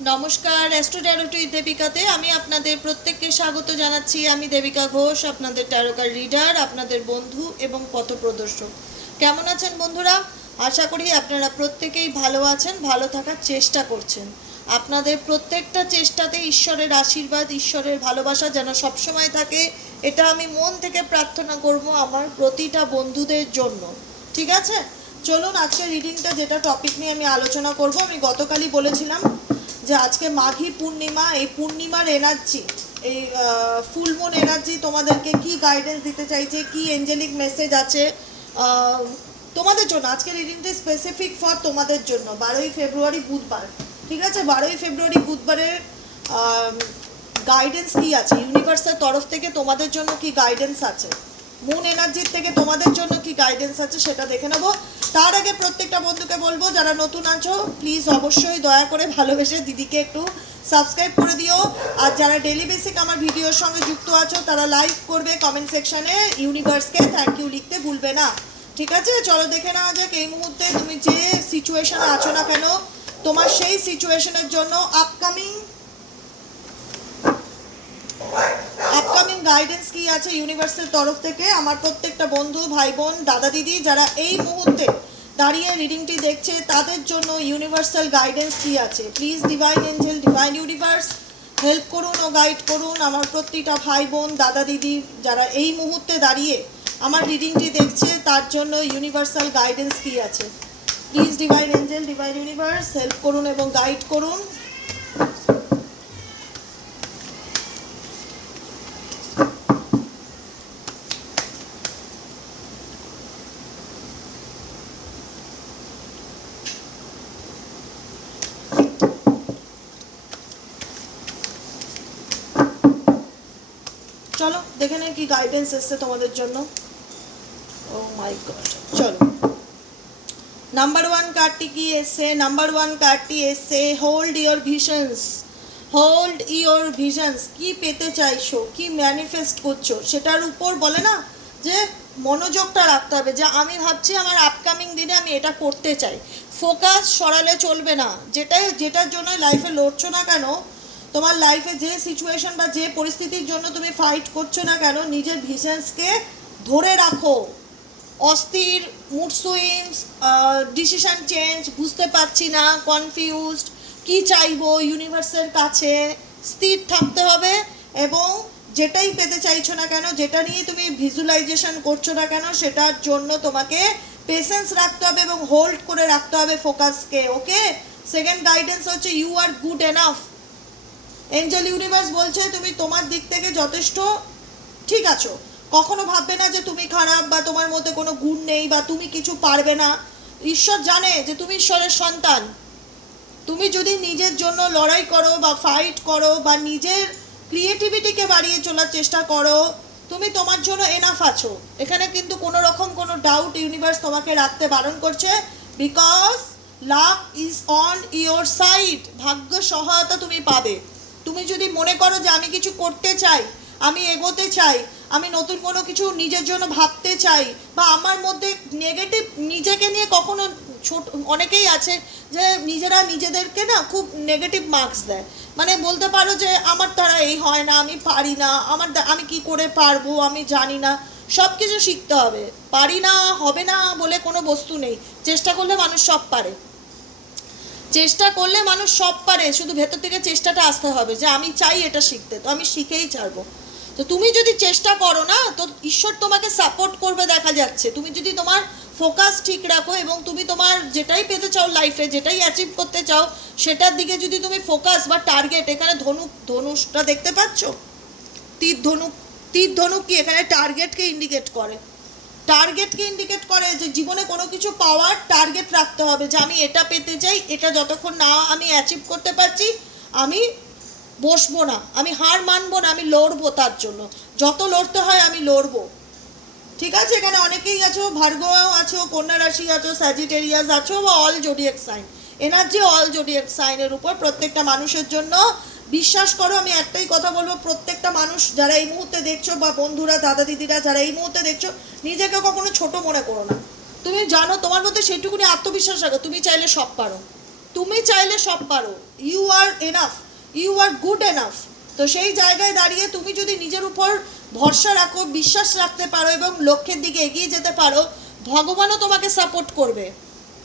নমস্কার অ্যাস্ট্রো ট্যারোটি দেবিকাতে আমি আপনাদের প্রত্যেককে স্বাগত জানাচ্ছি। আমি দেবিকা ঘোষ, আপনাদের ট্যারোকার রিডার আপনাদের বন্ধু এবং পথপ্রদর্শক কেমন আছেন বন্ধুরা? আশা করি আপনারা প্রত্যেকেই ভালো আছেন, ভালো থাকার চেষ্টা করছেন। আপনাদের প্রত্যেকটা চেষ্টাতে ঈশ্বরের আশীর্বাদ, ঈশ্বরের ভালোবাসা যেন সবসময় থাকে, এটা আমি মন থেকে প্রার্থনা করব আমার প্রতিটা বন্ধুদের জন্য। ঠিক আছে? চলুন আজকে রিডিংটা যেটা টপিক নিয়ে আমি আলোচনা করব, আমি গতকালই বলেছিলাম যে আজকে মাঘী পূর্ণিমা, এই পূর্ণিমার এনার্জি এই ফুল মুন এনার্জি তোমাদেরকে কি গাইডেন্স দিতে চাইছে, কি এঞ্জেলিক মেসেজ আছে তোমাদের জন্য আজকে রিডিংটা স্পেসিফিক ফর তোমাদের জন্য, বারোই ফেব্রুয়ারি বুধবার, ঠিক আছে? বারোই ফেব্রুয়ারি বুধবারের গাইডেন্স কি আছে? ইউনিভার্সের তরফ থেকে তোমাদের জন্য কি গাইডেন্স আছে? মুন এনার্জির থেকে তোমাদের জন্য কি গাইডেন্স আছে সেটা দেখে নেব। তার আগে প্রত্যেকটা বন্ধুকে বলব, যারা নতুন আছো প্লিজ অবশ্যই দয়া করে ভালোবেসে দিদিকে একটু সাবস্ক্রাইব করে দিও। আর যারা ডেলি বেসিক আমার ভিডিওর সঙ্গে যুক্ত আছো, তারা লাইক করবে কমেন্ট সেকশানে ইউনিভার্সকে থ্যাংক ইউ লিখতে ভুলবে না। ঠিক আছে? চলো দেখে নেওয়া যাক এই মুহূর্তে তুমি যে সিচুয়েশনে আছো না কেন, তোমার সেই সিচুয়েশনের জন্য আপকামিং আপকামিং গাইডেন্স কি আছে ইউনিভার্সের তরফ থেকে? আমার প্রত্যেকটা বন্ধু, ভাই বোন, দাদা দিদি যারা এই মুহূর্তে দাঁড়িয়ে রিডিংটি দেখছে, তাদের জন্য ইউনিভার্সাল গাইডেন্স কি আছে? Please divine angel divine universe help করুন ও গাইড করুন। আমার প্রতিটা ভাই বোন, দাদা দিদি যারা এই মুহূর্তে দাঁড়িয়ে আমার রিডিংটি দেখছে, তার জন্য ইউনিভার্সাল গাইডেন্স কি আছে? Please divine angel divine universe help করুন এবং গাইড করুন চলো দেখে নেই কি গাইডেন্স এসছে তোমাদের জন্য? ও মাই গড চলো। নাম্বার ওয়ান কার্ডটি কি এসছে? নাম্বার ওয়ান কার্ডটি এসছে hold your visions hold your visions কি পেতে চাইছো? কি ম্যানিফেস্ট করছ? সেটার উপর বলে না যে মনোযোগটা রাখতে হবে, যে আমি ভাবছি আমার আপকামিং দিনে আমি এটা করতে চাই। ফোকাস সরালে চলবে না। যেটা যেটার জন্য লাইফে লড়ছো না কেন তোমার লাইফে যে সিচুয়েশন বা যে পরিস্থিতির জন্য তুমি ফাইট করছ না কেন, নিজের ভিশনসকে ধরে রাখো। অস্থির মুড সুইংস ডিসিশন চেঞ্জ বুঝতে পারছি না কনফিউজড কি চাইব ইউনিভার্সের কাছে। স্থির থাকতে হবে এবং যেটাই পেতে চাইছো না কেন, যেটা নিয়ে তুমি ভিজুয়ালাইজেশন করছ না কেন, সেটার জন্য তোমাকে পেশেন্স রাখতে হবে এবং হোল্ড করে রাখতে হবে ফোকাসকে ওকে সেকেন্ড গাইডেন্স হচ্ছে you are good enough angel universe বলছে, তুমি তোমার দিক থেকে যথেষ্ট ঠিক আছো। কখনো ভাববে না যে তুমি খারাপ বা তোমার মধ্যে কোনো গুণ নেই বা তুমি কিছু পারবে না। ঈশ্বর জানে যে তুমি ঈশ্বরের সন্তান। তুমি যদি নিজের জন্য লড়াই করো বা ফাইট করো বা নিজের ক্রিয়েটিভিটিকে বাড়িয়ে চলার চেষ্টা করো, তুমি তোমার জন্য এনাফ আছো। এখানে কিন্তু কোনো রকম কোনো ডাউট ইউনিভার্স তোমাকে রাখতে বারণ করছে because love is on your side ভাগ্য সহায়তা তুমি পাবে। তুমি যদি মনে করো যে আমি কিছু করতে চাই, আমি এগোতে চাই, আমি নতুন কোনো কিছু নিজের জন্য ভাবতে চাই, বা আমার মধ্যে নেগেটিভ নিজেকে নিয়ে কখনো ছোট, অনেকেই আছে যে নিজেরা নিজেদেরকে না খুব নেগেটিভ মার্কস দেয়। মানে বলতে পারো যে আমার দ্বারা এই হয় না, আমি পারি না, আমার আমি কি করে পারব, আমি জানি না। সব কিছু শিখতে হবে। পারি না, হবে না বলে কোনো বস্তু নেই। চেষ্টা করলে মানুষ সব পারে। চেষ্টা করলে মানুষ সব পারে, শুধু ভেতর থেকে চেষ্টাটা আসতে হবে যে আমি চাই এটা শিখতে, তো আমি শিখেই ছাড়বো। তো তুমি যদি চেষ্টা করো না, তো ঈশ্বর তোমাকে সাপোর্ট করবে দেখা যাচ্ছে। তুমি যদি তোমার ফোকাস ঠিক রাখো এবং তুমি তোমার যেটাই পেতে চাও লাইফে যেটাই অ্যাচিভ করতে চাও, সেটার দিকে যদি তুমি ফোকাস বা টার্গেট এখানে ধনুক, ধনুষটা দেখতে পাচ্ছ? তীর ধনুক তীর ধনুক কি? এখানে টার্গেটকে ইন্ডিকেট করে। টার্গেটকে ইন্ডিকেট করে যে জীবনে কোনো কিছু পাওয়ার টার্গেট রাখতে হবে, যে আমি এটা পেতে চাই, এটা যতক্ষণ না আমি অ্যাচিভ করতে পারছি, আমি বসবো না, আমি হার মানবো না, আমি লড়বো তার জন্য। যত লড়তে হয় আমি লড়বো। ঠিক আছে? এখানে অনেকেই আছো ভার্গ আছো কন্যা রাশি আছো স্যাজিটেরিয়াস আছো, বা all zodiac sign energy all zodiac সাইনের উপর প্রত্যেকটা মানুষের জন্য বিশ্বাস করো, আমি একটাই কথা বলব, প্রত্যেকটা মানুষ যারা এই মুহূর্তে দেখছ বা বন্ধুরা, দাদা দিদিরা যারা এই মুহূর্তে দেখছ, নিজেকে কখনো ছোট মনে করো না। তুমি জানো, তোমার মধ্যে সেটুকুনি আত্মবিশ্বাস রাখো, তুমি চাইলে সব পারো। তুমি চাইলে সব পারো। You are enough you are good enough তো সেই জায়গায় দাঁড়িয়ে তুমি যদি নিজের উপর ভরসা রাখো, বিশ্বাস রাখতে পারো এবং লক্ষ্যের দিকে এগিয়ে যেতে পারো, ভগবানও তোমাকে সাপোর্ট করবে।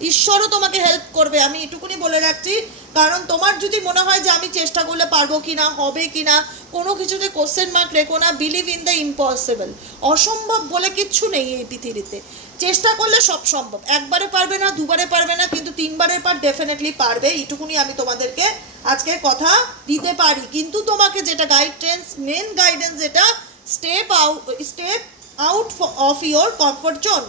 ঈশ্বরও তোমাকে হেল্প করবে। আমি এটুকুনি বলে রাখছি কারণ তোমার যদি মনে হয় যে আমি চেষ্টা করলে পারব কি না হবে কি না কোনো কিছুতে কোশ্চেন মার্ক রেখো না বিলিভ ইন দ্য ইম্পসিবল অসম্ভব বলে কিচ্ছু নেই এই পৃথিবীতে। চেষ্টা করলে সব সম্ভব। একবারে পারবে না, দুবারে পারবে না, কিন্তু তিনবারের পর ডেফিনেটলি পারবে। এইটুকুনি আমি তোমাদেরকে আজকে কথা দিতে পারি। কিন্তু তোমাকে যেটা গাইডেন্স মেন গাইডেন্স যেটা step out step out of your comfort zone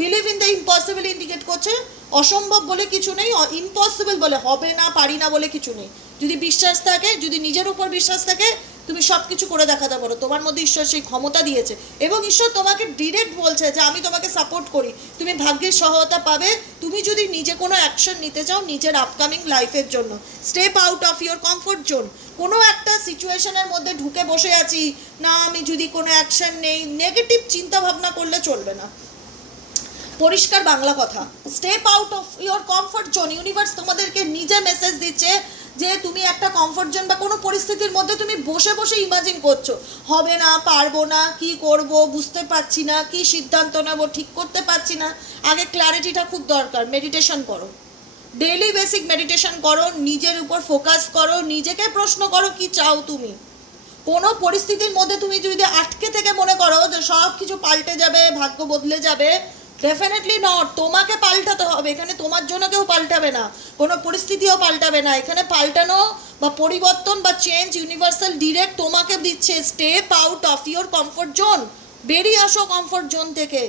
believe in the impossible indicate করছে। অসম্ভব বলে কিছু নেই ইম্পসিবল বলে হবে না, পারি না বলে কিছু নেই। যদি বিশ্বাস থাকে, যদি নিজের উপর বিশ্বাস থাকে, তুমি সব কিছু করে দেখাতে পারো। তোমার মধ্যে ঈশ্বর সেই ক্ষমতা দিয়েছে এবং ঈশ্বর তোমাকে ডিরেক্ট বলছে যে, আমি তোমাকে সাপোর্ট করি। তুমি ভাগ্যের সহায়তা পাবে। তুমি যদি নিজে কোনো অ্যাকশন নিতে চাও, নিজের আপকামিং লাইফের জন্য। Step out of your comfort zone কোনো একটা সিচুয়েশনের মধ্যে ঢুকে বসে আছি, না, আমি যদি কোনো অ্যাকশন নেই। নেগেটিভ চিন্তা ভাবনা করলে চলবে না। পরিষ্কার বাংলা কথা। Step out of your comfort zone universe তোমাদেরকে নিজে মেসেজ দিচ্ছে যে তুমি একটা কমফর্ট জোন বা কোনো পরিস্থিতির মধ্যে তুমি বসে বসে ইমাজিন করছ। হবে না, পারব না, কি করব, বুঝতে পারছি না, কি সিদ্ধান্ত নেব, ঠিক করতে পারছি না। আগে ক্ল্যারিটিটা খুব দরকার। মেডিটেশন করো। ডেইলি বেসিক মেডিটেশন করো, নিজের উপর ফোকাস করো, নিজেকে প্রশ্ন করো, কি চাও তুমি? কোনো পরিস্থিতির মধ্যে তুমি যদি আটকে থেকে মনে করো যে সব কিছু পাল্টে যাবে, ভাগ্য বদলে যাবে ডেফিনেটলি নট তোমাকে পাল্টাতে হবে। এখানে তোমার জন্য কেউ পাল্টাবে না। কোনো পরিস্থিতিও পাল্টাবে না। এখানে পাল্টানো বা পরিবর্তন বা চেঞ্জ ইউনিভার্সাল ডিরেক্ট তোমাকে দিচ্ছে। Step out of your comfort zone বেরিয়ে আসো কমফর্ট জোন থেকে।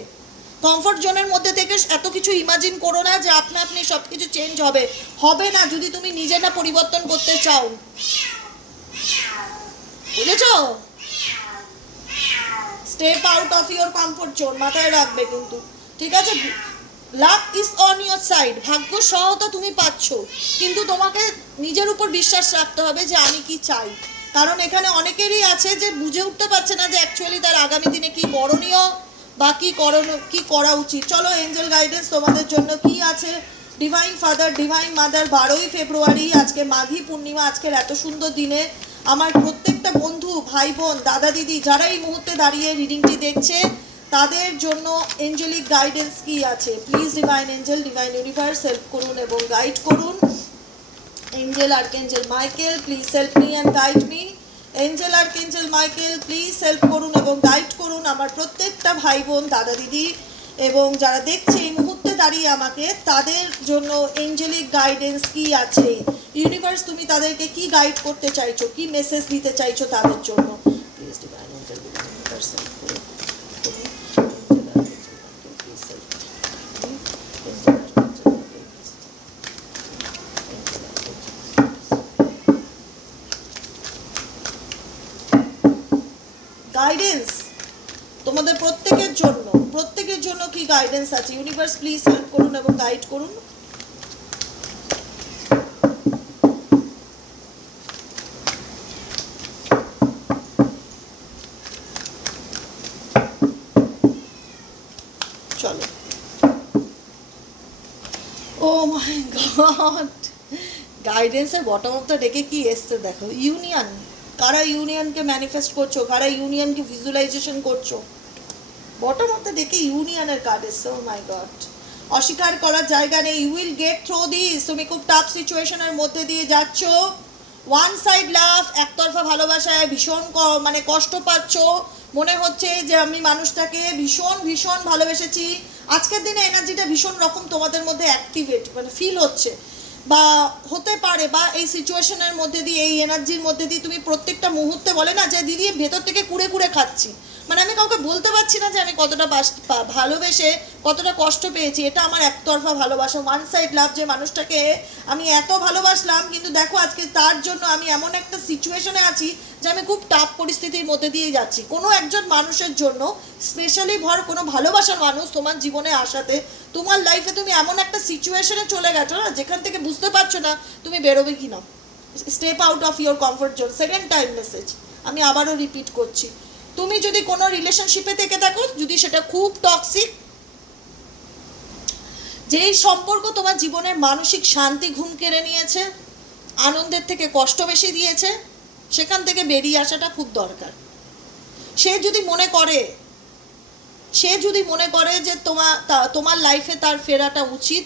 কমফর্ট জোনের মধ্যে থেকে এত কিছু ইমাজিন করো না যে আপনা আপনি সব কিছু চেঞ্জ হবে। হবে না যদি তুমি নিজে না পরিবর্তন করতে চাও। বুঝেছ? Step out of your comfort zone মাথায় রাখবে কিন্তু। ঠিক আছে? Love is on your side ভাগ্য সহায়তা তুমি পাচ্ছ। কিন্তু তোমাকে নিজের উপর বিশ্বাস রাখতে হবে যে আমি কি চাই। কারণ এখানে অনেকেরই আছে যে বুঝে উঠতে পারছে না যে অ্যাকচুয়ালি তার আগামী দিনে কি করণীয় বা কি করণ, কি করা উচিত। চলো এঞ্জেল গাইডেন্স তোমাদের জন্য কি আছে? ডিভাইন ফাদার ডিভাইন মাদার বারোই ফেব্রুয়ারি, আজকে মাঘী পূর্ণিমা, আজকের এত সুন্দর দিনে আমার প্রত্যেকটা বন্ধু, ভাই বোন, দাদা দিদি, যারা এই মুহূর্তে দাঁড়িয়ে রিডিংটি দেখছে তাদের জন্য এঞ্জেলিক গাইডেন্স কি আছে? Please divine angel divine universe help করুন এবং গাইড করুন। Angel archangel Michael please help me and guide me angel archangel Michael please help করুন এবং গাইড করুন আমার প্রত্যেকটা ভাই বোন দাদা দিদি এবং যারা দেখছে এই মুহূর্তে দাঁড়িয়ে আমাকে, তাদের জন্য এঞ্জেলিক গাইডেন্স কি আছে? ইউনিভার্স তুমি তাদেরকে কি গাইড করতে চাইছো? কি মেসেজ দিতে চাইছো তাদের জন্য? গাইডেন্স তোমাদের প্রত্যেকের জন্য প্রত্যেকের জন্য কি গাইডেন্স আছে? ইউনিভার্স প্লিজ হেল্প করুন এবং গাইড করুন। চলো। ও মাই গড গাইডেন্সের বটম অফ দ্য ডেকে কি এসছে দেখো? ইউনিয়ন কারা ইউনিয়নকে ম্যানিফেস্ট করছ? কারা ইউনিয়নকে ভিজুয়ালাইজেশন করছ? বটম অফ দ্য ডেকে ইউনিয়নের কার্ড এসছে ও মাই গড অস্বীকার করার জায়গা নেই। You will get through this তুমি খুব টাফ সিচুয়েশনের মধ্যে দিয়ে যাচ্ছ। ওয়ান সাইড লাভ একতরফা ভালোবাসায় ভীষণ মানে কষ্ট পাচ্ছ। মনে হচ্ছে যে আমি মানুষটাকে ভীষণ ভীষণ ভালোবেসেছি। আজকের দিনে এনার্জিটা ভীষণ রকম তোমাদের মধ্যে অ্যাক্টিভেট মানে ফিল হচ্ছে। বা হতে পারে বা এই সিচুয়েশনের মধ্যে দিয়ে, এই এনার্জির মধ্যে দিয়ে তুমি প্রত্যেকটা মুহূর্তে বলে না যে, দিদি, ভেতর থেকে কুড়ে কুড়ে খাচ্ছি। মানে আমি কাউকে বলতে পারছি না যে আমি কতটা বাস- ভালোবেসে কতটা কষ্ট পেয়েছি, এটা আমার একতরফা ভালোবাসা। ওয়ান সাইড লাভ যে মানুষটাকে আমি এত ভালোবাসলাম, কিন্তু দেখো আজকে তার জন্য আমি এমন একটা সিচুয়েশনে আছি যে আমি খুব টাফ পরিস্থিতির মধ্যে দিয়ে যাচ্ছি। কোনো একজন মানুষের জন্য স্পেশালি ভর কোনো ভালোবাসার মানুষ তোমার জীবনে আসাতে, তোমার লাইফে তুমি এমন একটা সিচুয়েশনে চলে গেছো না, যেখান থেকে বুঝতে পারছ না তুমি বেরোবে কি না step out of your comfort zone second time message আমি আবারও রিপিট করছি। তুমি যদি কোনো রিলেশনশিপে থেকে থাকো, যদি সেটা খুব টক্সিক যেই সম্পর্ক তোমার জীবনের মানসিক শান্তি ঘুম কেড়ে নিয়েছে, আনন্দের থেকে কষ্ট বেশি দিয়েছে, সেখান থেকে বেরিয়ে আসাটা খুব দরকার। সে যদি মনে করে, সে যদি মনে করে যে তোমার তোমার লাইফে তার ফেরাটা উচিত,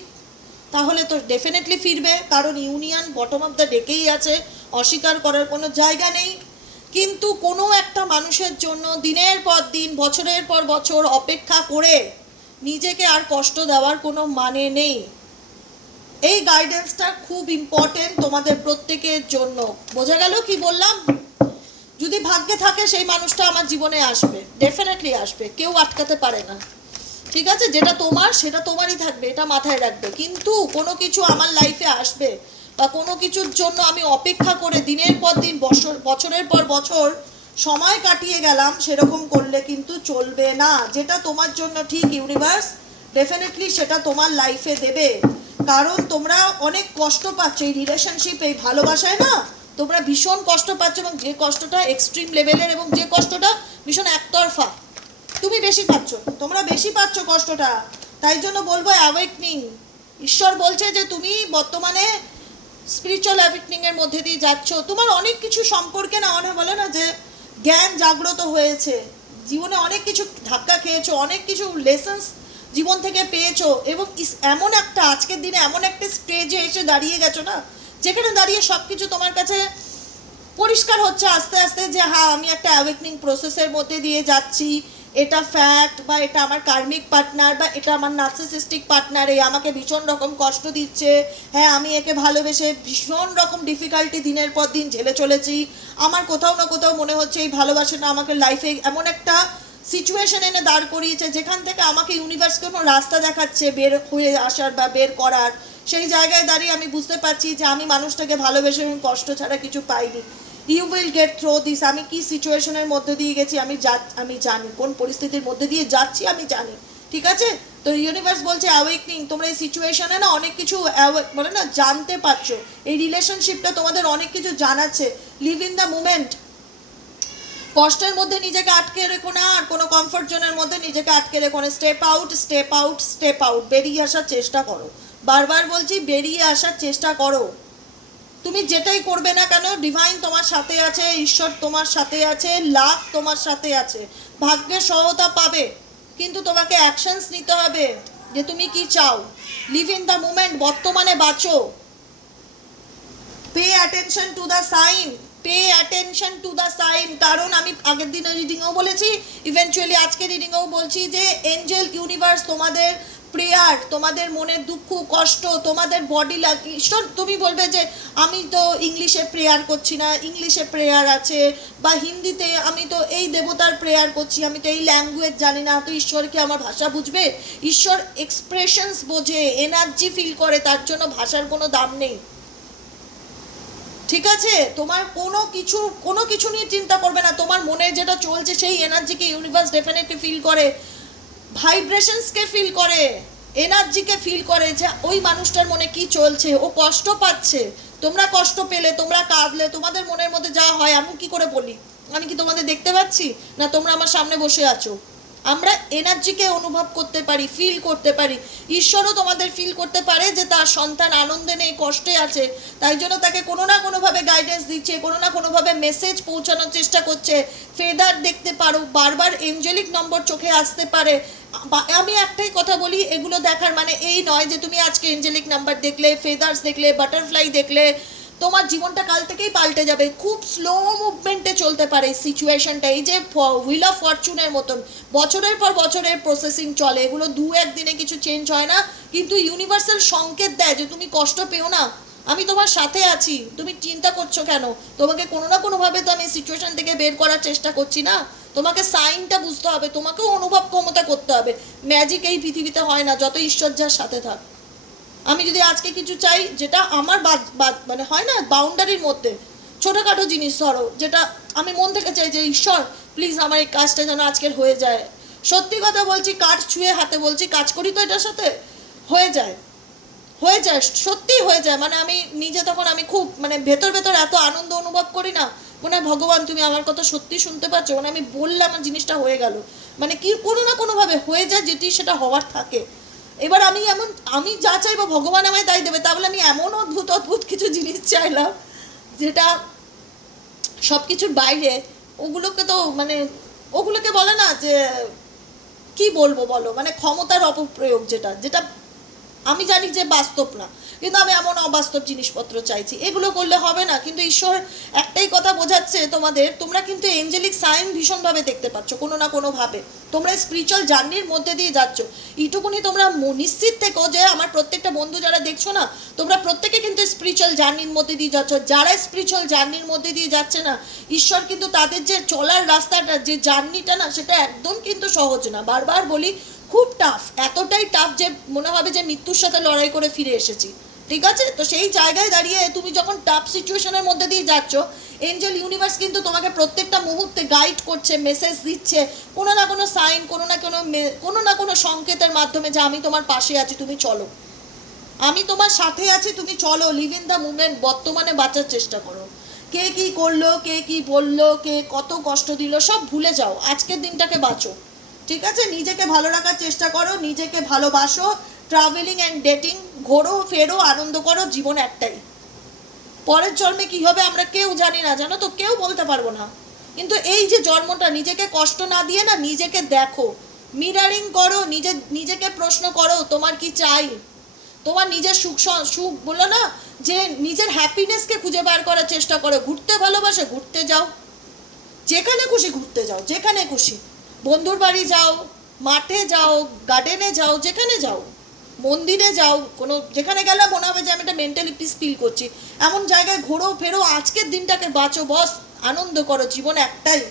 তাহলে তো ডেফিনেটলি ফিরবে, কারণ ইউনিয়ন বটম অফ দ্য ডেকেই আছে, অস্বীকার করার কোনো জায়গা নেই। কিন্তু কোনো একটা মানুষের জন্য দিনের পর দিন, বছরের পর বছর অপেক্ষা করে নিজেকে আর কষ্ট দেওয়ার কোনো মানে নেই। এই গাইডেন্সটা খুব ইম্পর্টেন্ট তোমাদের প্রত্যেকের জন্য। বোঝা গেল কি বললাম? যদি ভাগ্যে থাকে সেই মানুষটা আমার জীবনে আসবে ডেফিনেটলি আসবে, কেউ আটকাতে পারে না। ঠিক আছে? যেটা তোমার, সেটা তোমারই থাকবে, এটা মাথায় রাখবে। কিন্তু কোনো কিছু আমার লাইফে আসবে বা কোনো কিছুর জন্য আমি অপেক্ষা করে দিনের পর দিন, বছর, বছরের পর বছর সময় কাটিয়ে গেলাম, সেরকম করলে কিন্তু চলবে না। যেটা তোমার জন্য ঠিক ইউনিভার্স ডেফিনেটলি সেটা তোমার লাইফে দেবে। কারণ তোমরা অনেক কষ্ট পাচ্ছ এই রিলেশনশিপ এই ভালোবাসায় না? তোমরা ভীষণ কষ্ট পাচ্ছ এবং যে কষ্টটা এক্সট্রিম লেভেলের এবং যে কষ্টটা ভীষণ একতরফা। তুমি বেশি পাচ্ছ, তোমরা বেশি পাচ্ছ কষ্টটা। তাই জন্য বলব অ্যাওয়েকনিং ঈশ্বর বলছে যে, তুমি বর্তমানে স্পিরিচুয়াল অ্যাওয়েকনিং এর মধ্যে দিয়ে যাচ্ছ। তোমার অনেক কিছু সম্পর্কে না অনেক বলে না যে জ্ঞান জাগ্রত হয়েছে। জীবনে অনেক কিছু ধাক্কা খেয়েছো, অনেক কিছু লেসন্স জীবন থেকে পেয়েছ এবং এমন একটা আজকের দিনে এমন একটা স্টেজে এসে দাঁড়িয়ে গেছো না, যেখানে দাঁড়িয়ে সব কিছু তোমার কাছে পরিষ্কার হচ্ছে আস্তে আস্তে যে হ্যাঁ আমি একটা অ্যাওয়েকনিং প্রসেসের মধ্যে দিয়ে যাচ্ছি। এটা ফ্যাক্ট বা এটা আমার কার্মিক পার্টনার বা এটা আমার নার্সিসিস্টিক পার্টনার এই আমাকে ভীষণ রকম কষ্ট দিচ্ছে। হ্যাঁ আমি একে ভালোবেসে ভীষণ রকম ডিফিকাল্টি দিনের পর দিন ঝেলে চলেছি। আমার কোথাও না কোথাও মনে হচ্ছে এই ভালোবাসাটা আমাকে লাইফে এমন একটা সিচুয়েশন এনে দাঁড় করিয়েছে, যেখান থেকে আমাকে ইউনিভার্স কোনো রাস্তা দেখাচ্ছে বের হয়ে আসার বা বের করার। সেই জায়গায় দাঁড়িয়ে আমি বুঝতে পারছি যে আমি মানুষটাকে ভালোবেসে কষ্ট ছাড়া কিছু পাইনি। You will get through this আমি কি সিচুয়েশনের মধ্যে দিয়ে গেছি, আমি যা, আমি জানি। কোন পরিস্থিতির মধ্যে দিয়ে যাচ্ছি, আমি জানি। ঠিক আছে? তো ইউনিভার্স বলছে অ্যাওয়েকনিং তোমরা এই সিচুয়েশনে না অনেক কিছু বলে না, জানতে পারছ। এই রিলেশনশিপটা তোমাদের অনেক কিছু জানাচ্ছে। লিভ ইন দ্য মুমেন্ট কষ্টের মধ্যে নিজেকে আটকে রেখো না, আর কোনো কমফর্ট জোনের মধ্যে নিজেকে আটকে রেখো না। Step out step out step out বেরিয়ে আসার চেষ্টা করো। বারবার বলছি, বেরিয়ে আসার চেষ্টা করো। তুমি যেটাই করবে না কেন ডিভাইন তোমার সাথে আছে, ঈশ্বর তোমার সাথে আছে, লাভ তোমার সাথে আছে ভাগ্যের সহায়তা পাবে, কিন্তু তোমাকে অ্যাকশনস নিতে হবে যে তুমি কি চাও। লিভ ইন দ্য মুমেন্ট বর্তমানে বাঁচো। Pay attention to the sign pay attention to the sign কারণ আমি আগের দিনে রিডিংও বলেছি ইভেনচুয়ালি আজকে রিডিংও বলছি যে এঞ্জেল ইউনিভার্স তোমাদের প্রেয়ার, তোমাদের মনের দুঃখ, কষ্ট, তোমাদের বডি লাগ ঈশ্বর, তুমি বলবে যে, আমি তো ইংলিশে প্রেয়ার করছি না, ইংলিশে প্রেয়ার আছে, বা হিন্দিতে আমি তো এই দেবতার প্রেয়ার করছি, আমি তো এই ল্যাঙ্গুয়েজ জানি না, তো ঈশ্বরকে আমার ভাষা বুঝবে? ঈশ্বর এক্সপ্রেশনস বোঝে এনার্জি ফিল করে, তার জন্য ভাষার কোনো দাম নেই। ঠিক আছে? তোমার কোনো কিছু কোনো কিছু নিয়ে চিন্তা করবে না, তোমার মনে যেটা চলছে, সেই এনার্জিকে ইউনিভার্স ডেফিনেটলি ফিল করে। ভাইব্রেশনসকে ফিল করে এনার্জিকে ফিল করে যে ওই মানুষটার মনে কি চলছে, ও কষ্ট পাচ্ছে। তোমরা কষ্ট পেলে, তোমরা কাঁদলে, তোমাদের মনের মধ্যে যা হয়, আমি কি করে বলি? আমি কি তোমাদের দেখতে পাচ্ছি? না, তোমরা আমার সামনে বসে আছো? আমরা এনার্জিকে অনুভব করতে পারি ফিল করতে পারি। ঈশ্বরও তোমাদের ফিল করতে পারে যে তার সন্তান আনন্দে নেই, কষ্টে আছে। তাই জন্য তাকে কোনো না কোনোভাবে গাইডেন্স দিচ্ছে, কোনো না কোনোভাবে মেসেজ পৌঁছানোর চেষ্টা করছে। ফেদার দেখতে পারো, বারবার এঞ্জেলিক নম্বর চোখে আসতে পারে। আমি একটাই কথা বলি, এগুলো দেখার মানে এই নয় যে তুমি আজকে এঞ্জেলিক নাম্বার দেখলে ফেদার্স দেখলে বাটারফ্লাই দেখলে তোমার জীবনটা কাল থেকেই পাল্টে যাবে। খুব স্লো মুভমেন্টে চলতে পারে সিচুয়েশনটা এই যে হুইল অফ ফরচুনের মতন। বছরের পর বছরের প্রসেসিং চলে। এগুলো দু একদিনে কিছু চেঞ্জ হয় না। কিন্তু ইউনিভার্সাল সংকেত দেয় যে, তুমি কষ্ট পেও না। আমি তোমার সাথে আছি। তুমি চিন্তা করছ কেন? তোমাকে কোনো না কোনোভাবে তো আমি সিচুয়েশন থেকে বের করার চেষ্টা করছি না। তোমাকে সাইনটা বুঝতে হবে। তোমাকেও অনুভব ক্ষমতা করতে হবে। ম্যাজিক এই পৃথিবীতে হয় না। যত ঈশ্বর যার সাথে থাক। আমি যদি আজকে কিছু চাই, যেটা আমার মানে হয় না বাউন্ডারির মধ্যে, ছোটোখাটো জিনিস ধরো, যেটা আমি মন থেকে চাই যে, ঈশ্বর প্লিজ আমার এই কাজটা যেন আজকের হয়ে যায়। সত্যি কথা বলছি, কাঠ ছুঁয়ে হাতে বলছি, কাজ করি তো এটার সাথে, হয়ে যায়। হয়ে যায়, সত্যিই হয়ে যায়। মানে আমি নিজে তখন আমি খুব মানে ভেতর ভেতর এত আনন্দ অনুভব করি না, মনে হয়, ভগবান, তুমি আমার কথা সত্যি শুনতে পাচ্ছ? মানে আমি বললে আমার জিনিসটা হয়ে গেল। মানে কি কোনো না কোনোভাবে হয়ে যায়, যেটি সেটা হওয়ার থাকে। এবার আমি এমন, আমি যা চাইব ভগবান আমায় তাই দেবে, তাহলে আমি এমন অদ্ভুত অদ্ভুত কিছু জিনিস চাইলাম, যেটা সব কিছুর বাইরে, ওগুলোকে তো মানে ওগুলোকে বলে না যে, কি বলব বলো? মানে ক্ষমতার অপপ্রয়োগ যেটা যেটা আমি জানি যে বাস্তব না, কিন্তু আমি এমন অবাস্তব জিনিসপত্র চাইছি। এগুলো করলে হবে না, কিন্তু ঈশ্বর একটাই কথা বোঝাচ্ছে তোমাদের, তোমরা কিন্তু এঞ্জেলিক সাইন ভীষণভাবে দেখতে পাচ্ছ, কোনো না কোনোভাবে। তোমরা স্পিরিচুয়াল জার্নির মধ্যে দিয়ে যাচ্ছ। এইটুকুনি তোমরা নিশ্চিত থেকো যে আমার প্রত্যেকটা বন্ধু যারা দেখছ না, তোমরা প্রত্যেকে কিন্তু স্পিরিচুয়াল জার্নির মধ্যে দিয়ে যাচ্ছ। যারা স্পিরিচুয়াল জার্নির মধ্যে দিয়ে যাচ্ছে না, ঈশ্বর কিন্তু তাদের যে চলার রাস্তাটা, যে জার্নিটা না, সেটা একদম কিন্তু সহজ না। বারবার বলি খুব টাফ এতটাই টাফ যে মনে হবে যে মৃত্যুর সাথে লড়াই করে ফিরে এসেছি। ঠিক আছে? তো সেই জায়গায় দাঁড়িয়ে তুমি যখন টাফ সিচুয়েশনের মধ্যে দিয়ে যাচ্ছ এঞ্জেল ইউনিভার্স কিন্তু তোমাকে প্রত্যেকটা মুহূর্তে গাইড করছে মেসেজ দিচ্ছে, কোনো না কোনো সাইন কোনো না কোনো কোনো না কোনো সংকেতের মাধ্যমে যে আমি তোমার পাশে আছি, তুমি চলো। আমি তোমার সাথে আছি, তুমি চলো লিভ ইন দ্য মুভমেন্ট বর্তমানে বাঁচার চেষ্টা করো। কে কি করল, কে কি বলল, কে কত কষ্ট দিল, সব ভুলে যাও, আজকের দিনটাকে বাঁচো। ঠিক আছে? নিজেকে ভালো রাখার চেষ্টা করো, নিজেকে ভালোবাসো ট্রাভেলিং অ্যান্ড ডেটিং ঘোরো, ফেরো, আনন্দ করো, জীবন একটাই। পরের জন্মে কি হবে আমরা কেউ জানি না, জানো তো? কেউ বলতে পারব না। কিন্তু এই যে জন্মটা, নিজেকে কষ্ট না দিয়ে না, নিজেকে দেখো। মিরারিং করো, নিজে, নিজেকে প্রশ্ন করো, তোমার কি চাই? তোমার নিজের সুখ সুখ বলো না, যে নিজের হ্যাপিনেসকে খুঁজে বার করার চেষ্টা করো। ঘুরতে ভালোবাসে, ঘুরতে যাও। যেখানে খুশি ঘুরতে যাও, যেখানে খুশি। বন্ধুর বাড়ি যাও, মাঠে যাও গার্ডেনে যাও, যেখানে যাও, মন্দিরে যাও, কোনো যেখানে গেলে মনে হবে যে আমি একটা মেন্টালি পিস ফিল করছি। এমন জায়গায় ঘোরো, ফেরো, আজকের দিনটাকে বাঁচো, বস, আনন্দ করো, জীবন একটাই।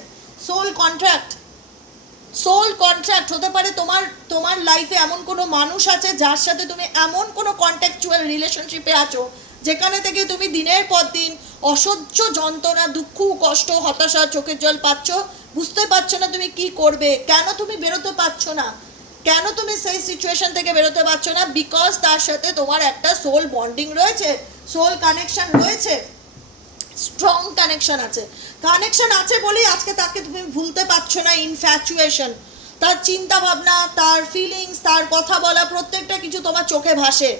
সোল কন্ট্রাক্ট সোল কন্ট্রাক্ট হতে পারে তোমার তোমার লাইফে এমন কোনো মানুষ আছে যার সাথে তুমি এমন কোনো কন্ট্যাকচুয়াল রিলেশনশিপে আছো, যেখানে থেকে তুমি দিনের পর দিন অসহ্য যন্ত্রণা, দুঃখ, কষ্ট, হতাশা, চোখের জল পাচ্ছ বুঝতে পারছ না তুমি কি করবে? কেন তুমি বেরোতে পারছ না? কেন তুমি সেই সিচুয়েশন থেকে বেরোতে পারছ না? বিকজ তার সাথে তোমার একটা সোল বন্ডিং রয়েছে সোল কানেকশন রয়েছে স্ট্রং কানেকশন আছে। কানেকশন আছে বলেই আজকে তাকে তুমি ভুলতে পারছ না ইনফ্যাচুয়েশন তার চিন্তা ভাবনা তার ফিলিংস তার কথা বলা, প্রত্যেকটা কিছু তোমার চোখে ভাসে।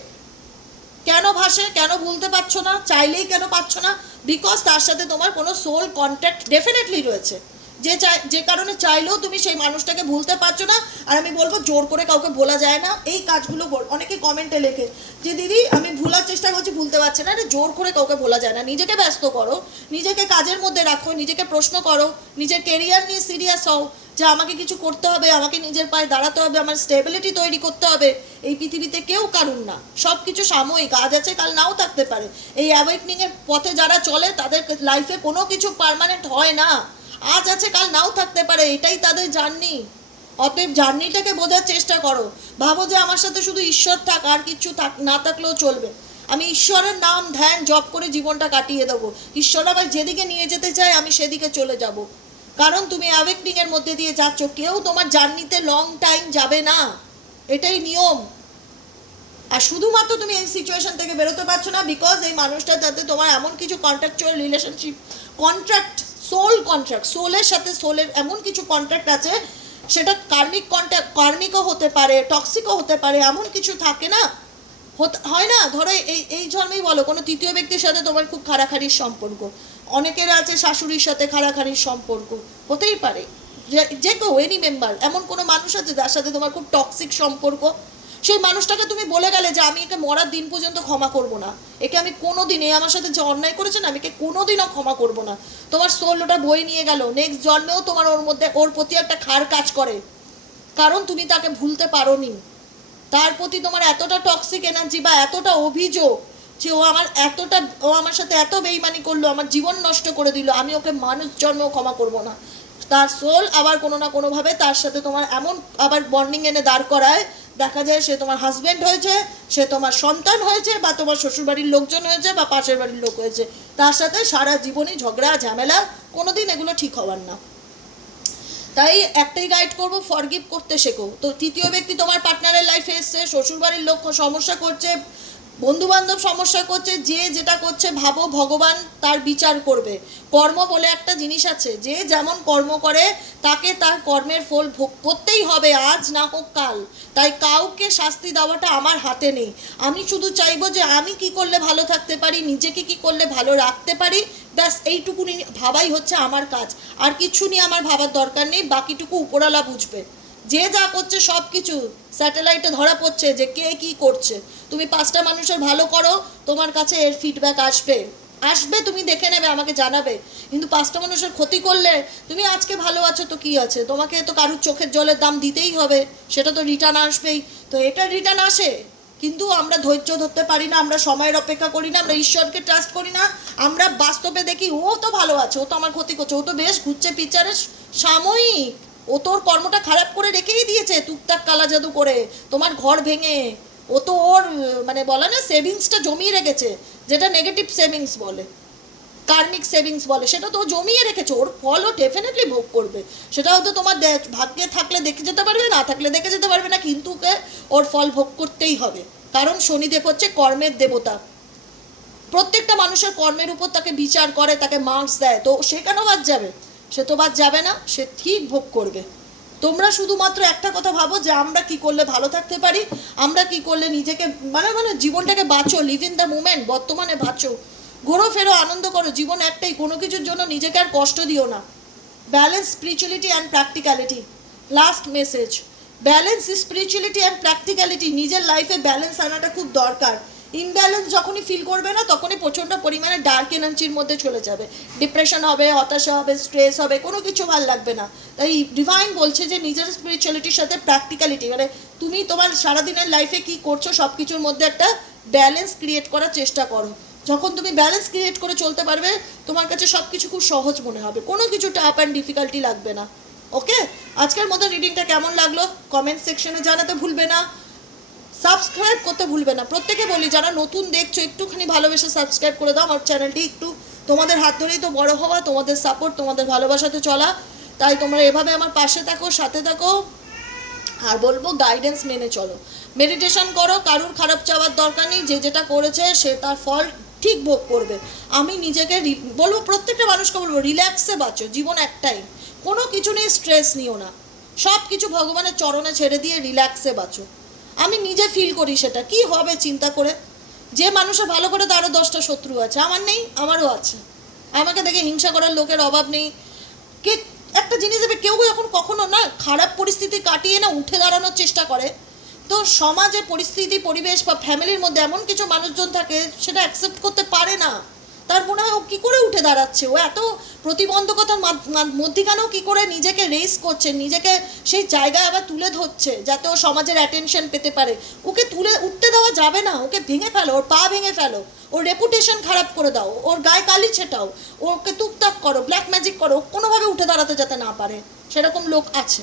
কেন ভাসে? কেন ভুলতে পারছ না? চাইলেই কেন পাচ্ছ না? বিকজ তার সাথে তোমার কোনো সোল কন্ট্যাক্ট ডেফিনেটলি রয়েছে। যে চাই, যে কারণে চাইলেও তুমি সেই মানুষটাকে ভুলতে পারছ না। আর আমি বলব, জোর করে কাউকে বলা যায় না। এই কাজগুলো অনেকে কমেন্টে লেখে যে, দিদি, আমি ভুলার চেষ্টা করছি, ভুলতে পারছি না। আরে, জোর করে কাউকে বলা যায় না। নিজেকে ব্যস্ত করো। নিজেকে কাজের মধ্যে রাখো। নিজেকে প্রশ্ন করো। নিজের কেরিয়ার নিয়ে সিরিয়াস হও যে, আমাকে কিছু করতে হবে। আমাকে নিজের পায়ে দাঁড়াতে হবে। আমার স্টেবিলিটি তৈরি করতে হবে। এই পৃথিবীতে কেউ কারুন না। সব কিছু সাময়িক। আজ আছে, কাল নাও থাকতে পারে। এই অ্যাওয়েকনিংয়ের পথে যারা চলে, তাদের লাইফে কোনো কিছু পার্মানেন্ট হয় না। আজ আছে, কাল নাও থাকতে পারে, এটাই তাদের জার্নি। অতএব জার্নিটাকে বোঝার চেষ্টা করো। ভাবো যে আমার সাথে শুধু ঈশ্বর থাক, আর কিছু থাক, না থাকলেও চলবে। আমি ঈশ্বরের নাম, ধ্যান, জপ করে জীবনটা কাটিয়ে দেবো। ঈশ্বর আবার যেদিকে নিয়ে যেতে চায়, আমি সেদিকে চলে যাব। কারণ তুমি এর মধ্যে দিয়ে যাচ্ছ, কেউ তোমার জার্নিতে লং টাইম যাবে না। এটাই নিয়ম। আর শুধুমাত্র তুমি এই সিচুয়েশন থেকে বেরোতে পারছ না বিকজ এই মানুষটার সাথে তোমার এমন কিছু contractual relationship contract soul contract, সোলের সাথে সোলের এমন কিছু কন্ট্রাক্ট আছে, সেটা কার্মিক কন্ট্রাক্ট, কার্মিকও হতে পারে, টক্সিকও হতে পারে, এমন কিছু থাকে না? হয় না? ধরো এই এই জন্মেই বলো, কোনো তৃতীয় ব্যক্তির সাথে তোমার খুব খাড়াখাড়ির সম্পর্ক। অনেকের আছে শাশুড়ির সাথে খাড়াখাড়ির সম্পর্ক, হতেই পারে। যে কেউ এনি মেম্বার এমন কোনো মানুষ আছে যার সাথে তোমার খুব টক্সিক সম্পর্ক? সেই মানুষটাকে তুমি বলে গেলে যে আমি একে মরার দিন পর্যন্ত ক্ষমা করব না। একে আমি কোনো দিন আমার সাথে যে অন্যায় করেছে না, আমি একে কোনো দিনও ক্ষমা করব না। তোমার সোল ওটা বই নিয়ে গেল। নেক্সট জন্মেও তোমার ওর মধ্যে, ওর প্রতি একটা খার কাজ করে। কারণ তুমি তাকে ভুলতে পারো নি তার প্রতি তোমার এতটা টক্সিক এনার্জি বা এতটা অভিযোগ যে ও আমার এতটা, ও আমার সাথে এত বেইমানি করল, আমার জীবন নষ্ট করে দিল, আমি ওকে মানুষ জন্মেও ক্ষমা করব না। তার সোল আবার কোনো না কোনোভাবে তার সাথে তোমার এমন আবার বন্ডিং এনে দাঁড় করায় দেখা যায় সে তোমার হাজব্যান্ড হয়েছে, সে তোমার সন্তান হয়েছে বা তোমার শ্বশুরবাড়ির লোকজন হয়েছে বা পাশের বাড়ির লোক হয়েছে। তার সাথে সারা জীবনই ঝগড়া, ঝামেলা, কোনোদিন এগুলো ঠিক হওয়ার না। তাই একটাই গাইড করব ফরগিভ করতে শেখো। তো তৃতীয় ব্যক্তি তোমার পার্টনারের লাইফে এসছে, শ্বশুরবাড়ির লোক সমস্যা করছে বন্ধু বান্ধব সমস্যা করছে, যে যেটা করছে ভাবো, ভগবান তার বিচার করবে। কর্ম বলে একটা জিনিস আছে, যে যেমন কর্ম করে, তাকে তার কর্মের ফল ভোগ করতেই হবে, আজ না হোক কাল। তাই কাউকে শাস্তি দেওয়াটা আমার হাতে নেই। আমি শুধু চাইব যে আমি কি করলে ভালো থাকতে পারি, নিজেকে কি করলে ভালো রাখতে পারি, ব্যাস এইটুকুনি ভাবাই হচ্ছে আমার কাজ। আর কিছু নিয়ে আমার ভাবার দরকার নেই, বাকিটুকু উপরালা বুঝবে। যে যা করছে সব কিছু স্যাটেলাইটে ধরা পড়ছে যে কে কি করছে। তুমি পাঁচটা মানুষের ভালো করো, তোমার কাছে এর ফিডব্যাক আসবে। আসবে, তুমি দেখে নেবে, আমাকে জানাবে। কিন্তু পাঁচটা মানুষের ক্ষতি করলে, তুমি আজকে ভালো আছো তো কি আছে? তোমাকে তো কারুর চোখের জলের দাম দিতেই হবে, সেটা তো রিটার্ন আসবেই। তো এটা রিটার্ন আসে, কিন্তু আমরা ধৈর্য ধরতে পারি না, আমরা সময়ের অপেক্ষা করি না, আমরা ঈশ্বরকে ট্রাস্ট করি না। আমরা বাস্তবে দেখি, ও তো ভালো আছে, ও তো আমার ক্ষতি করছে, ও তো বেশ ঘুরছে পিচারে সাময়িক ও তোর কর্মটা খারাপ করে রেখেই দিয়েছে, টুকটাক কালা জাদু করে, তোমার ঘর ভেঙে। ও তো ওর মানে বলে না সেভিংসটা জমিয়ে রেখেছে, যেটা নেগেটিভ সেভিংস বলে কার্মিক সেভিংস বলে, সেটা তো জমিয়ে রেখেছে, ওর ফলও ডেফিনেটলি ভোগ করবে। সেটা হয়তো তোমার ভাগ্যে থাকলে দেখে যেতে পারবে, না থাকলে দেখে যেতে পারবে না, কিন্তু ওর ফল ভোগ করতেই হবে। কারণ শনিদেব হচ্ছে কর্মের দেবতা। প্রত্যেকটা মানুষের কর্মের উপর তাকে বিচার করে, তাকে মার্কস দেয়, তো সে কেন বাদ যাবে? সে তো বাদ যাবে না, সে ঠিক ভোগ করবে। তোমরা শুধুমাত্র একটা কথা ভাবো যে আমরা কি করলে ভালো থাকতে পারি? আমরা কি করলে নিজেকে মানে মানে জীবনটাকে বাঁচো লিভ ইন দ্য মুমেন্ট বর্তমানে বাঁচো। ঘোরো ফেরো, আনন্দ করো, জীবন একটাই, কোনো কিছুর জন্য নিজেকে আর কষ্ট দিও না। Balance spirituality and practicality last message balance spirituality and practicality নিজের লাইফে ব্যালেন্স আনাটা খুব দরকার। ইমব্যালেন্স যখনই ফিল করবে না, তখনই প্রচণ্ড পরিমাণে ডার্ক এনার্জির মধ্যে চলে যাবে। ডিপ্রেশন হবে, হতাশা হবে স্ট্রেস হবে, কোনো কিছু ভালো লাগবে না। তাই ডিভাইন বলছে যে নিজের স্পিরিচুয়ালিটির সাথে প্র্যাকটিক্যালিটি মানে তুমি তোমার সারাদিনের লাইফে কি করছ সব কিছুর মধ্যে একটা ব্যালেন্স ক্রিয়েট করার চেষ্টা করো। যখন তুমি ব্যালেন্স ক্রিয়েট করে চলতে পারবে, তোমার কাছে সব কিছু খুব সহজ মনে হবে। কোনো কিছু টাপ অ্যান্ড ডিফিকাল্টি লাগবে না। ওকে আজকের মতো রিডিংটা কেমন লাগল? কমেন্ট সেকশনে জানাতে ভুলবে না। সাবস্ক্রাইব করতে ভুলবে না। প্রত্যেকে বলি, যারা নতুন দেখছ, একটুখানি ভালোবেসে সাবস্ক্রাইব করে দাও। আমার চ্যানেলটি একটু তোমাদের হাত ধরেই তো বড় হওয়া, তোমাদের সাপোর্ট তোমাদের ভালোবাসাতে চলা। তাই তোমরা এভাবে আমার পাশে থাকো, সাথে থাকো। আর বলব গাইডেন্স মেনে চলো। মেডিটেশন করো, কারুর খারাপ চাওয়ার দরকার নেই। যে যেটা করেছে, সে তার ফল ঠিক ভোগ করবে। আমি নিজেকে বলব, প্রত্যেকটা মানুষকে বলব রিল্যাক্সে বাঁচো, জীবন একটাই। কোনো কিছু নিয়ে স্ট্রেস নিও না। সব কিছু ভগবানের চরণে ছেড়ে দিয়ে রিল্যাক্সে বাঁচো। আমি নিজে ফিল করি সেটা। কি হবে চিন্তা করে? যে মানুষের ভালো করে তারও দশটা শত্রু আছে। আমার নেই, আমারও আছে। আমাকে দেখে হিংসা করার লোকের অভাব নেই। কে, একটা জিনিস দেবে কেউ যখন কখনো না খারাপ পরিস্থিতি কাটিয়ে না উঠে দাঁড়ানোর চেষ্টা করে। তো সমাজে পরিস্থিতি, পরিবেশ বা ফ্যামিলির মধ্যে এমন কিছু মানুষজন থাকে, সেটা অ্যাকসেপ্ট করতে পারে না। তার মনে হয় ও কী করে উঠে দাঁড়াচ্ছে? ও এত প্রতিবন্ধকতার মাধ- মাধ- মধ্যিখানেও কী করে নিজেকে রেস করছে? নিজেকে সেই জায়গায় আবার তুলে ধরছে যাতে ও সমাজের অ্যাটেনশন পেতে পারে। ওকে তুলে, উঠতে দেওয়া যাবে না। ওকে ভেঙে ফেলো, ওর পা ভেঙে ফেলো। ওর রেপুটেশন খারাপ করে দাও। ওর গায়ে কালি ছেটাও। ওকে টুকটাক করো ব্ল্যাক ম্যাজিক করো। কোনোভাবে উঠে দাঁড়াতে যাতে না পারে। সেরকম লোক আছে।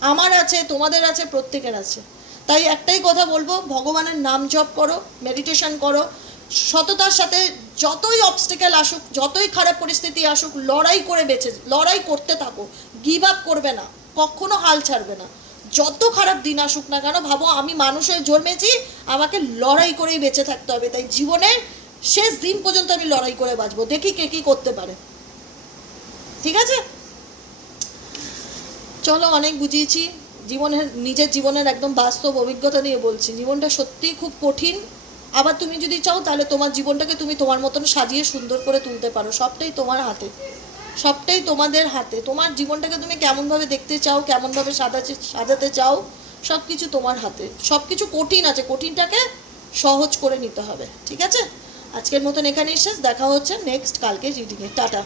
আমার আছে, তোমাদের আছে, প্রত্যেকের আছে। তাই একটাই কথা বলব, ভগবানের নাম জপ করো মেডিটেশন করো। সততার সাথে যতই অবস্টেকেল আসুক, যতই খারাপ পরিস্থিতি আসুক, লড়াই করে বেঁচে, লড়াই করতে থাকো। গিভ আপ করবে না। কখনো হাল ছাড়বে না। যত খারাপ দিন আসুক না কেন, ভাবো আমি মানুষ হয়ে জন্মেছি, আমাকে লড়াই করেই বেঁচে থাকতে হবে। তাই জীবনের শেষ দিন পর্যন্ত আমি লড়াই করে বাঁচবো। দেখি কে কী করতে পারে। ঠিক আছে? চলো, অনেক বুঝিয়েছি। জীবনের, নিজের জীবনের একদম বাস্তব অভিজ্ঞতা নিয়ে বলছি। জীবনটা সত্যিই খুব কঠিন। আবার তুমি যদি চাও, তাহলে তোমার জীবনটাকে তুমি তোমার মতন সাজিয়ে সুন্দর করে তুলতে পারো। সবটাই তোমার হাতে। সবটাই তোমাদের হাতে। তোমার জীবনটাকে তুমি কেমনভাবে দেখতে চাও, কেমনভাবে সাজাতে সাজাতে চাও সব কিছু তোমার হাতে। সব কিছু কঠিন আছে। কঠিনটাকে সহজ করে নিতে হবে। ঠিক আছে? আজকের মতন এখানেই শেষ। দেখা হচ্ছে নেক্সট কালকে রিডিংয়ে টাটা।